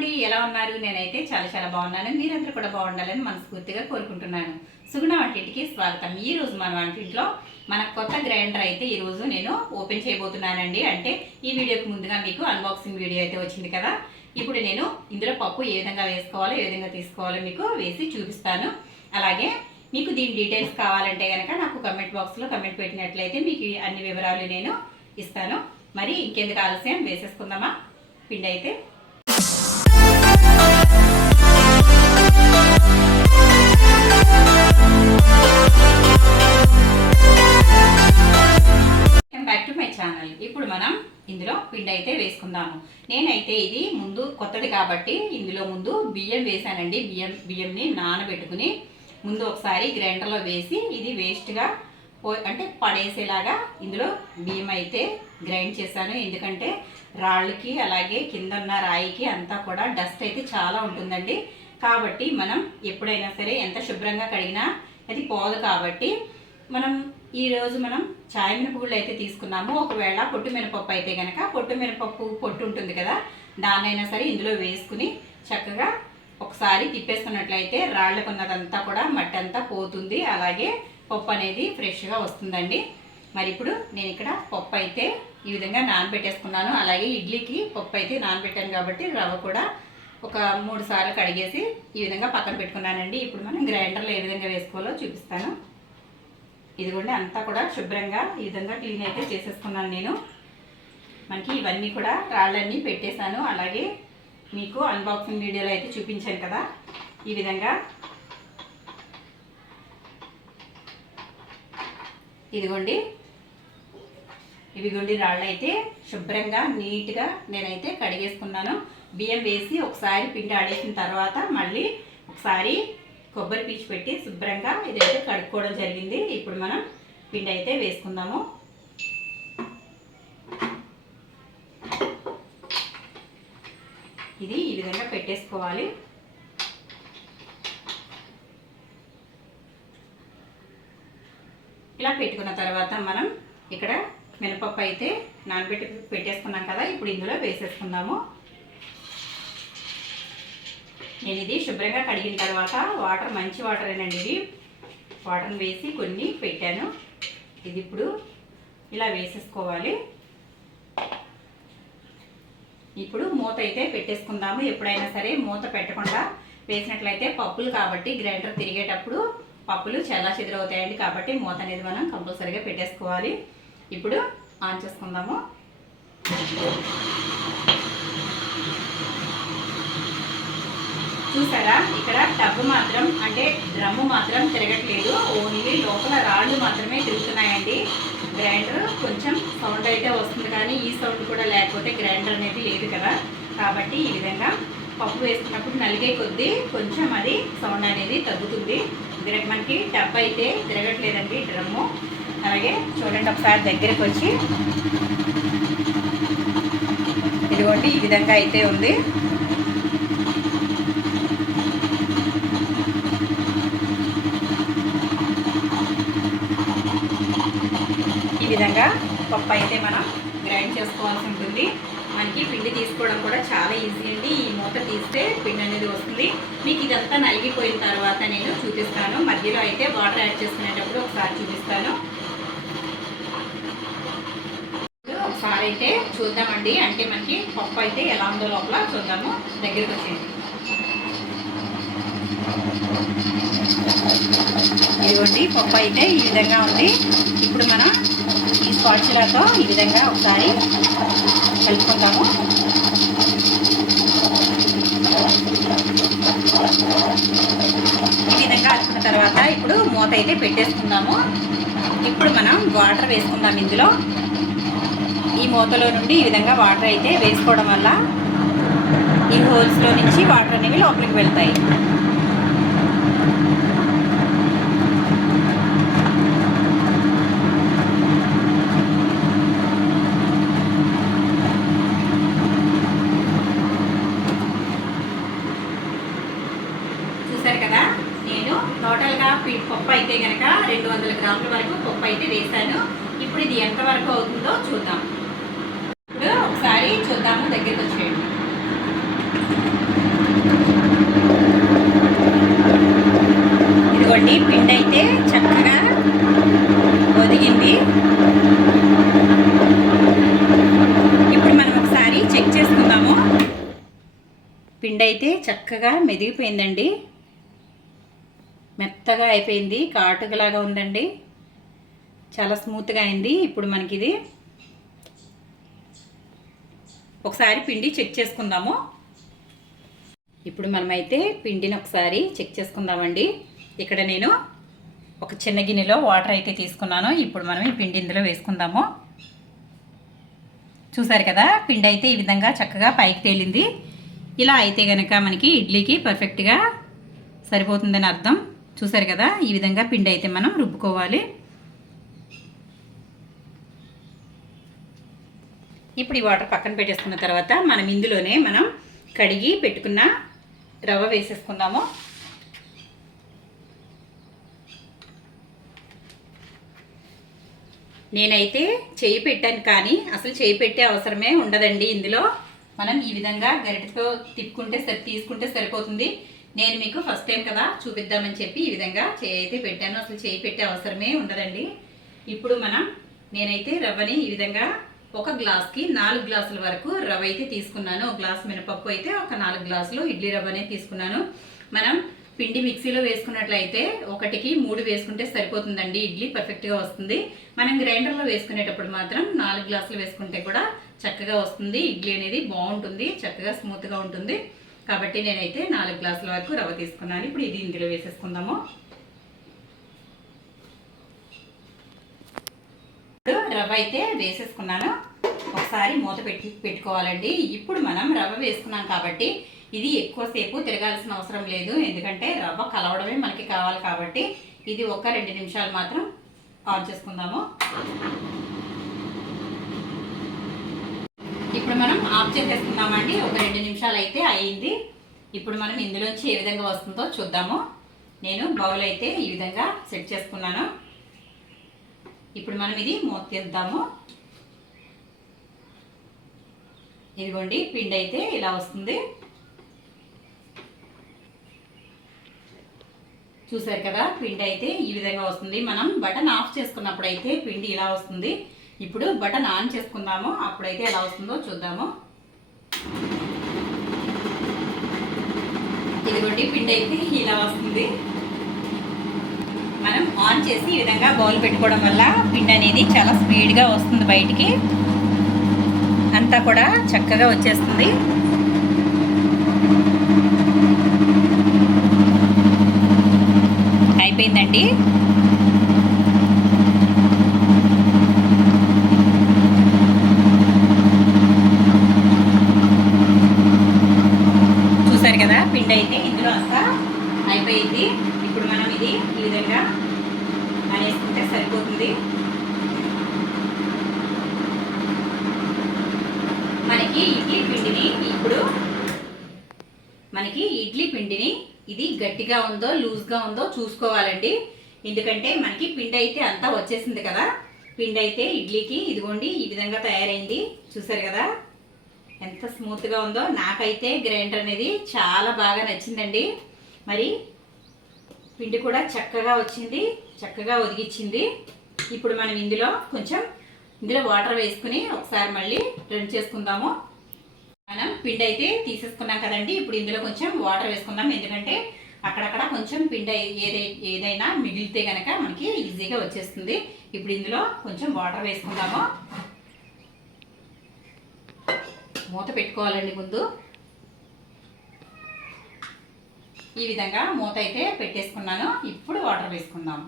అండి, ఎలా ఉన్నారు? నేనైతే చాలా చాలా బాగున్నాను. మీరందరూ కూడా బాగుండాలని మనస్ఫూర్తిగా కోరుకుంటున్నాను. సుగుణ వంటింటికి స్వాగతం. ఈ రోజు మన వంటింట్లో మన కొత్త గ్రైండర్ అయితే ఈ రోజు నేను ఓపెన్ చేయబోతున్నానండి. అంటే ఈ వీడియోకి ముందుగా మీకు అన్బాక్సింగ్ వీడియో అయితే వచ్చింది కదా. ఇప్పుడు నేను ఇందులో పప్పు ఏ విధంగా వేసుకోవాలో, ఏ విధంగా తీసుకోవాలో మీకు వేసి చూపిస్తాను. అలాగే మీకు దీని డీటెయిల్స్ కావాలంటే కనుక నాకు కమెంట్ బాక్స్లో కమెంట్ పెట్టినట్లయితే మీకు అన్ని వివరాలు నేను ఇస్తాను. మరి ఇంకెందుకు ఆలస్యం, వేసేసుకుందామా పిండి అయితే. Back to my channel. ఇప్పుడు మనం ఇందులో పిండి అయితే వేసుకుందాము. నేనైతే ఇది ముందు కొత్తది కాబట్టి ఇందులో ముందు బియ్యం వేసానండి. బియ్యంని నానబెట్టుకుని ముందు ఒకసారి గ్రైండర్లో వేసి ఇది వేస్ట్గా అంటే పడేసేలాగా ఇందులో బియ్యం అయితే గ్రైండ్ చేశాను. ఎందుకంటే రాళ్ళకి అలాగే కింద ఉన్న రాయికి అంతా కూడా డస్ట్ అయితే చాలా ఉంటుందండి. కాబట్టి మనం ఎప్పుడైనా సరే ఎంత శుభ్రంగా కడిగినా అది పోదు. కాబట్టి ఈరోజు మనం చాయ్ మినపగుళ్ళు అయితే తీసుకున్నాము. ఒకవేళ పొట్టు మినపప్పు అయితే కనుక పొట్టు మినపప్పు పొట్టు ఉంటుంది కదా, దాన్నైనా సరే ఇందులో వేసుకుని చక్కగా ఒకసారి తిప్పేసుకున్నట్లయితే రాళ్ళకున్నదంతా కూడా మట్టి అంతా పోతుంది. అలాగే పప్పు అనేది ఫ్రెష్గా వస్తుందండి. మరి ఇప్పుడు నేను ఇక్కడ పప్పు అయితే ఈ విధంగా నానబెట్టేసుకున్నాను. అలాగే ఇడ్లీకి పప్పు అయితే నానబెట్టాను కాబట్టి రవ్వ కూడా ఒక 3 సార్లు కడిగేసి ఈ విధంగా పక్కన పెట్టుకున్నానండి. ఇప్పుడు మనం గ్రైండర్లో ఏ విధంగా వేసుకోవాలో చూపిస్తాను. ఇదిగోండి, అంతా కూడా శుభ్రంగా ఈ విధంగా క్లీన్ అయితే చేసేసుకున్నాను నేను. మనకి ఇవన్నీ కూడా రాళ్ళన్నీ పెట్టేశాను. అలాగే మీకు అన్బాక్సింగ్ వీడియోలో అయితే చూపించాను కదా, ఈ విధంగా ఇవిగోండి రాళ్ళు అయితే శుభ్రంగా నీట్గా నేనైతే కడిగేసుకున్నాను. బియ్యం వేసి ఒకసారి పిండి ఆడేసిన తర్వాత మళ్ళీ ఒకసారి కొబ్బరి పీచు పెట్టి శుభ్రంగా ఇదైతే కడుక్కోవడం జరిగింది. ఇప్పుడు మనం పిండి అయితే వేసుకుందాము. ఇది ఈ విధంగా పెట్టేసుకోవాలి. ఇలా పెట్టుకున్న తర్వాత మనం ఇక్కడ మినపప్పు అయితే నానబెట్టి పెట్టేసుకున్నాం కదా, ఇప్పుడు ఇందులో వేసేసుకుందాము. నేను ఇది శుభ్రంగా కడిగిన తర్వాత వాటర్ మంచి వాటరేనండి, ఇది వాటర్ని వేసి కొన్ని పెట్టాను. ఇది ఇప్పుడు ఇలా వేసేసుకోవాలి. ఇప్పుడు మూత అయితే పెట్టేసుకుందాము. ఎప్పుడైనా సరే మూత పెట్టకుండా వేసినట్లయితే పప్పులు కాబట్టి గ్రైండర్ తిరిగేటప్పుడు పప్పులు చాలా చెదిరవుతాయండి. కాబట్టి మూత అనేది మనం కంపల్సరీగా పెట్టేసుకోవాలి. ఇప్పుడు ఆన్ చేసుకుందాము. చూసారా, ఇక్కడ టబ్బు మాత్రం అంటే డ్రమ్ము మాత్రం తిరగట్లేదు, ఓన్లీ లోపల రాళ్ళు మాత్రమే తిరుగుతున్నాయండి. గ్రైండర్ కొంచెం సౌండ్ అయితే వస్తుంది, కానీ ఈ సౌండ్ కూడా లేకపోతే గ్రైండర్ అనేది లేదు కదా. కాబట్టి ఈ విధంగా పప్పు వేసుకున్నప్పుడు నలిగే కొద్దీ కొంచెం అది సౌండ్ అనేది తగ్గుతుంది. మనకి టబ్ అయితే తిరగట్లేదండి డ్రమ్ము. అలాగే చూడండి, ఒకసారి దగ్గరకు వచ్చి ఇదిగోండి ఈ విధంగా అయితే ఉంది. ఈ విధంగా పప్పు అయితే మనం గ్రైండ్ చేసుకోవాల్సి ఉంటుంది. మనకి పిండి తీసుకోవడం కూడా చాలా ఈజీ అండి. ఈ మూత తీస్తే పిండి అనేది వస్తుంది. మీకు ఇదంతా నలిగిపోయిన తర్వాత నేను చూపిస్తాను. మధ్యలో అయితే వాటర్ యాడ్ చేసుకునేటప్పుడు ఒకసారి చూపిస్తాను. ఒకసారి అయితే చూద్దామండి, అంటే మనకి పప్పు అయితే ఎలా ఉందో లోపల చూద్దాము. దగ్గరికి వచ్చేది ఇదిగోండి, పప్పు అయితే ఈ విధంగా ఉంది. ఇప్పుడు మనం ఈ స్పాచులాతో ఈ విధంగా ఒకసారి కలుపుకుందాము. ఈ విధంగా కలుపుకున్న తర్వాత ఇప్పుడు మూత అయితే పెట్టేసుకుందాము. ఇప్పుడు మనం వాటర్ వేసుకుందాం ఇందులో. ఈ మూతలో నుండి ఈ విధంగా వాటర్ అయితే వేసుకోవడం వల్ల ఈ హోల్స్లో నుంచి వాటర్ అనేవి లోపలికి వెళ్తాయి. చూసారు కదా, నేను టోటల్గా పప్పు అయితే కనుక 200 గ్రాముల వరకు పప్పు అయితే వేసాను. ఇప్పుడు ఇది ఎంతవరకు అవుతుందో చూద్దాం. ఇప్పుడు ఒకసారి చూద్దాము, దగ్గరికి వచ్చేయండి. పిండి అయితే చక్కగా మెదిగిపోయిందండి, మెత్తగా అయిపోయింది, కాటుకలాగా ఉందండి, చాలా స్మూత్గా అయింది. ఇప్పుడు మనకి ఇది ఒకసారి పిండి చెక్ చేసుకుందాము. ఇప్పుడు మనమైతే పిండిని ఒకసారి చెక్ చేసుకుందామండి. ఇక్కడ నేను ఒక చిన్న గిన్నెలో వాటర్ అయితే తీసుకున్నాను. ఇప్పుడు మనం ఈ పిండి ఇందులో వేసుకుందాము. చూసారు కదా, పిండి అయితే ఈ విధంగా చక్కగా పైకి తేలింది. ఇలా అయితే కనుక మనకి ఇడ్లీకి పర్ఫెక్ట్గా సరిపోతుందని అర్థం. చూసారు కదా, ఈ విధంగా పిండి అయితే మనం రుబ్బుకోవాలి. ఇప్పుడు ఈ వాటర్ పక్కన పెట్టేసుకున్న తర్వాత మనం ఇందులోనే మనం కడిగి పెట్టుకున్న రవ్వ వేసేసుకుందాము. నేనైతే చేయి పెట్టాను, కానీ అసలు చేయి పెట్టే అవసరమే ఉండదండి. ఇందులో మనం ఈ విధంగా గరిటెతో తీసుకుంటే సరిపోతుంది. నేను మీకు ఫస్ట్ టైం కదా చూపిద్దామని చెప్పి ఈ విధంగా చేయి అయితే పెట్టాను. అసలు చేయి పెట్టే అవసరమే ఉండదండి. ఇప్పుడు నేనైతే రవ్వని ఈ విధంగా ఒక గ్లాస్కి 4 గ్లాసుల వరకు రవ్వ అయితే తీసుకున్నాను. ఒక గ్లాస్ మినపప్పు అయితే ఒక 4 గ్లాసులు ఇడ్లీ రవ్వనే తీసుకున్నాను. మనం పిండి మిక్సీలో వేసుకున్నట్లయితే 1కి 3 వేసుకుంటే సరిపోతుందండి, ఇడ్లీ పర్ఫెక్ట్గా వస్తుంది. మనం గ్రైండర్లో వేసుకునేటప్పుడు మాత్రం 4 గ్లాసులు వేసుకుంటే కూడా చక్కగా వస్తుంది. ఇడ్లీ అనేది బాగుంటుంది, చక్కగా స్మూత్గా ఉంటుంది. కాబట్టి నేనైతే 4 గ్లాసుల వరకు రవ్వ తీసుకున్నాను. ఇప్పుడు ఇది ఇందులో వేసేసుకుందాము. రవ్వ అయితే వేసేసుకున్నాను. ఒకసారి మూత పెట్టుకోవాలండి. ఇప్పుడు మనం రవ్వ వేసుకున్నాం కాబట్టి ఇది ఎక్కువసేపు తిరగాల్సిన అవసరం లేదు, ఎందుకంటే రవ్వ కలవడమే మనకి కావాలి. కాబట్టి ఇది ఒక 2 నిమిషాలు మాత్రం ఆన్ చేసుకుందాము. ఇప్పుడు మనం ఆఫ్ చేసేసుకుందామండి. ఒక 2 నిమిషాలు అయితే అయ్యింది. ఇప్పుడు మనం ఇందులోంచి ఏ విధంగా వస్తుందో చూద్దాము. నేను బౌల్ అయితే ఈ విధంగా సెట్ చేసుకున్నాను. ఇప్పుడు మనం ఇది మూత తీద్దాము. ఇదిగోండి, పిండి అయితే ఇలా వస్తుంది. చూసారు కదా, పిండి అయితే ఈ విధంగా వస్తుంది. మనం బటన్ ఆఫ్ చేసుకున్నప్పుడు అయితే పిండి ఇలా వస్తుంది. ఇప్పుడు బటన్ ఆన్ చేసుకుందాము, అప్పుడైతే ఎలా వస్తుందో చూద్దాము. ఇదిగోండి, పిండి అయితే ఇలా వస్తుంది. మనం ఆన్ చేసి ఈ విధంగా బౌల్ పెట్టుకోవడం వల్ల పిండి అనేది చాలా స్పీడ్గా వస్తుంది, బయటికి అంతా కూడా చక్కగా వచ్చేస్తుంది. అయిపోయిందండి. చూసారు కదా, పిండి అయితే ఇందులో అంతా అయిపోయింది. ఇప్పుడు మనం ఇది ఈ విధంగా అనేసుకుంటే సరిపోతుంది. మనకి ఇడ్లీ పిండిని ఇది గట్టిగా ఉందో లూజ్గా ఉందో చూసుకోవాలండి. ఎందుకంటే మనకి పిండి అయితే అంతా వచ్చేసింది కదా. పిండి అయితే ఇడ్లీకి ఇదిగోండి ఈ విధంగా తయారైంది. చూసారు కదా ఎంత స్మూత్గా ఉందో. నాకైతే గ్రైండర్ అనేది చాలా బాగా నచ్చిందండి. మరి పిండి కూడా చక్కగా వచ్చింది, చక్కగా ఒదిగిచ్చింది. ఇప్పుడు మనం ఇందులో వాటర్ వేసుకుని ఒకసారి మళ్ళీ రన్ చేసుకుందాము. మనం పిండి అయితే తీసేసుకున్నాం కదండి. ఇప్పుడు ఇందులో కొంచెం వాటర్ వేసుకుందాం, ఎందుకంటే అక్కడక్కడ కొంచెం పిండి ఏదైనా మిగిలితే కనుక మనకి ఈజీగా వచ్చేస్తుంది. ఇప్పుడు ఇందులో కొంచెం వాటర్ వేసుకుందాము. మూత పెట్టుకోవాలండి ముందు. ఈ విధంగా మూత అయితే పెట్టేసుకున్నాను. ఇప్పుడు వాటర్ వేసుకుందాం.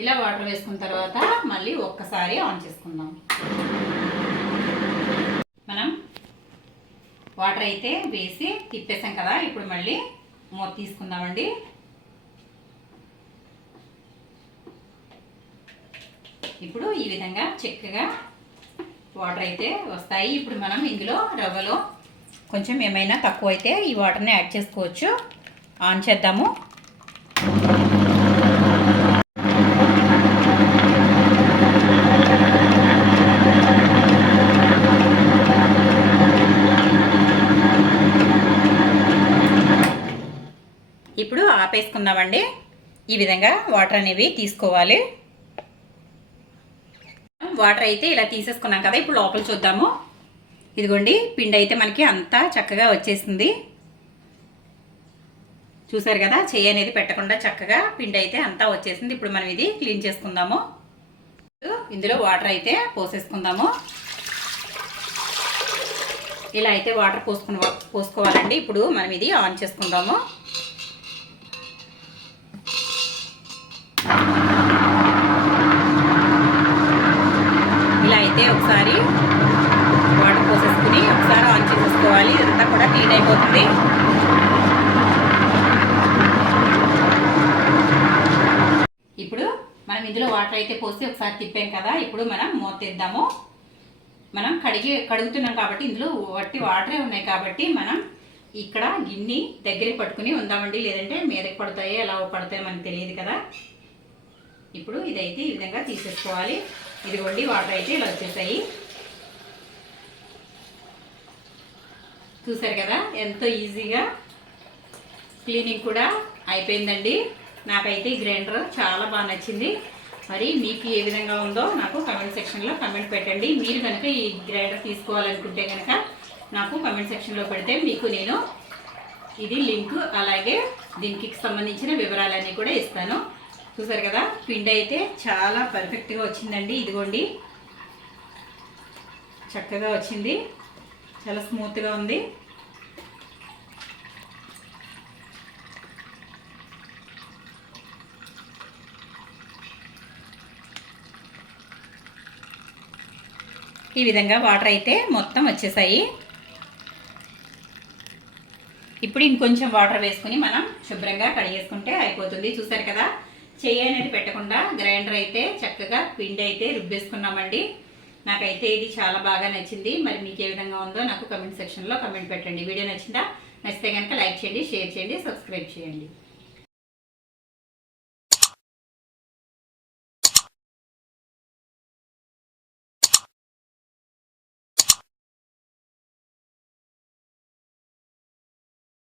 ఇలా వాటర్ వేసుకున్న తర్వాత మళ్ళీ ఒక్కసారి ఆన్ చేసుకుందాం. మనం వాటర్ అయితే వేసి తిప్పేసాం కదా. ఇప్పుడు మళ్ళీ మూత తీసుకుందామండి. ఇప్పుడు ఈ విధంగా చక్కగా వాటర్ అయితే వస్తాయి. ఇప్పుడు మనం ఇందులో రవ్వలో కొంచెం ఏమైనా తక్కువ అయితే ఈ వాటర్ని యాడ్ చేసుకోవచ్చు. ఆన్ చేద్దాము. ఇప్పుడు ఆపేసుకుందామండి. ఈ విధంగా వాటర్ అనేవి తీసుకోవాలి. వాటర్ అయితే ఇలా తీసేసుకున్నాం కదా, ఇప్పుడు లోపల చూద్దాము. ఇదిగోండి పిండి అయితే మనకి అంతా చక్కగా వచ్చేసింది. చూసారు కదా, చెయ్యి అనేది పెట్టకుండా చక్కగా పిండి అయితే అంతా వచ్చేసింది. ఇప్పుడు మనం ఇది క్లీన్ చేసుకుందాము. ఇందులో వాటర్ అయితే పోసేసుకుందాము. ఇలా అయితే వాటర్ పోసుకోవాలండి. ఇప్పుడు మనం ఇది ఆన్ చేసుకుందాము. ఇలా అయితే ఒకసారి వాటర్ పోసేసుకుని ఒకసారి ఆన్ చేసేసుకోవాలి. ఇదంతా కూడా క్లీన్ అయిపోతుంది. ఇప్పుడు మనం ఇందులో వాటర్ అయితే పోసి ఒకసారి తిప్పాం కదా, ఇప్పుడు మనం మూత తీద్దాము. మనం కడుగుతున్నాం కాబట్టి ఇందులో వట్టి వాటరే ఉన్నాయి కాబట్టి మనం ఇక్కడ గిన్నె దగ్గరికి పట్టుకుని ఉందామండి, లేదంటే మీదకి పడతాయో ఎలా పడతాయో మనకు తెలియదు కదా. ఇప్పుడు ఇదైతే ఈ విధంగా తీసేసుకోవాలి. ఇదిగోండి వాటర్ అయితే ఇలా వచ్చేసాయి. చూసారు కదా, ఎంతో ఈజీగా క్లీనింగ్ కూడా అయిపోయిందండి. నాకైతే ఈ గ్రైండర్ చాలా బాగా నచ్చింది. మరి మీకు ఏ విధంగా ఉందో నాకు కమెంట్ సెక్షన్లో కమెంట్ పెట్టండి. మీరు కనుక ఈ గ్రైండర్ తీసుకోవాలనుకుంటే కనుక నాకు కమెంట్ సెక్షన్లో పెడితే మీకు నేను ఇది లింక్ అలాగే దీనికి సంబంధించిన వివరాలన్నీ కూడా ఇస్తాను. చూసారు కదా, పిండి అయితే చాలా పర్ఫెక్ట్గా వచ్చిందండి. ఇదిగోండి చక్కగా వచ్చింది, చాలా స్మూత్గా ఉంది. ఈ విధంగా వాటర్ అయితే మొత్తం వచ్చేసాయి. ఇప్పుడు ఇంకొంచెం వాటర్ వేసుకుని మనం శుభ్రంగా కడిగేసుకుంటే అయిపోతుంది. చూసారు కదా, చెయ్యి అనేది పెట్టకుండా గ్రైండర్ అయితే చక్కగా పిండి అయితే రుబ్బేసుకున్నామండి. నాకైతే ఇది చాలా బాగా నచ్చింది. మరి మీకు ఏ విధంగా ఉందో నాకు కమెంట్ సెక్షన్లో కమెంట్ పెట్టండి. వీడియో నచ్చితే కనుక లైక్ చేయండి, షేర్ చేయండి, సబ్స్క్రైబ్ చేయండి.